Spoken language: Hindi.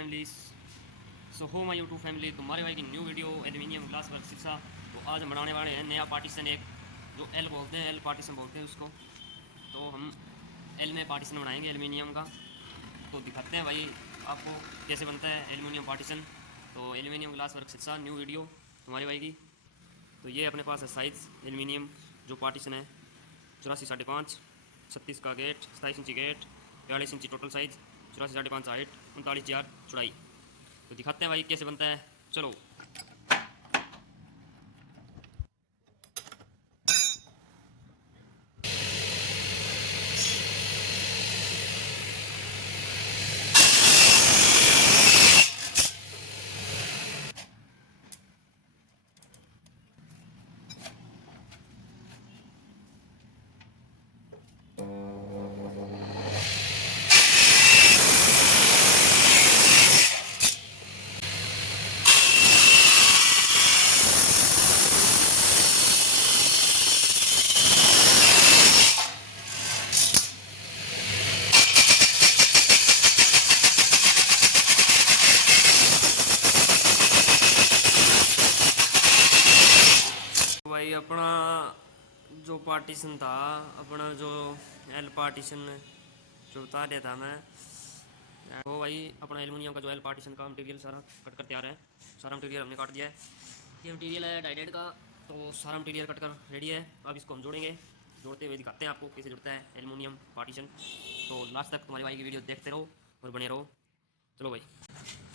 फैमिली। सो हो माई यूट्यूब फैमिली, तुम्हारे भाई की new video aluminium glass work शिक्षा। तो आज हम बनाने वाले हैं नया पार्टीशन, एक जो एल बोलते हैं, एल पार्टीशन बोलते हैं उसको। तो हम एल में पार्टीशन बनाएंगे एल्यूमिनियम का। तो दिखाते हैं भाई आपको कैसे बनता है एल्यूमिनियम पार्टीशन। तो एल्यूमिनियम ग्लास वर्क शिक्षा न्यू वीडियो तुम्हारे भाई की। तो ये अपने पास है साइज़ एल्यूमिनियम जो पार्टीशन है 84.5.5, 36 का गेट, 27 इंची गेट, 42 इंची टोटल साइज़, 84.5 हाइट, 39 चौड़ाई। तो दिखाते हैं भाई कैसे बनता है, चलो। भाई अपना जो पार्टीशन था, अपना जो एल पार्टीशन जो बता रहा था मैं, वो भाई अपना एल्यूमिनियम का जो एल पार्टीशन का मटेरियल सारा कट कर तैयार है। सारा मटेरियल हमने काट दिया है। ये मटेरियल है डाइडेड का। तो सारा मटेरियल कट कर रेडी है। अब इसको हम जोड़ेंगे। जोड़ते हुए दिखाते हैं आपको कैसे जुड़ता है एल्यूमिनियम पार्टीशन। तो लास्ट तक तुम्हारी भाई की वीडियो देखते रहो और बने रहो। चलो भाई।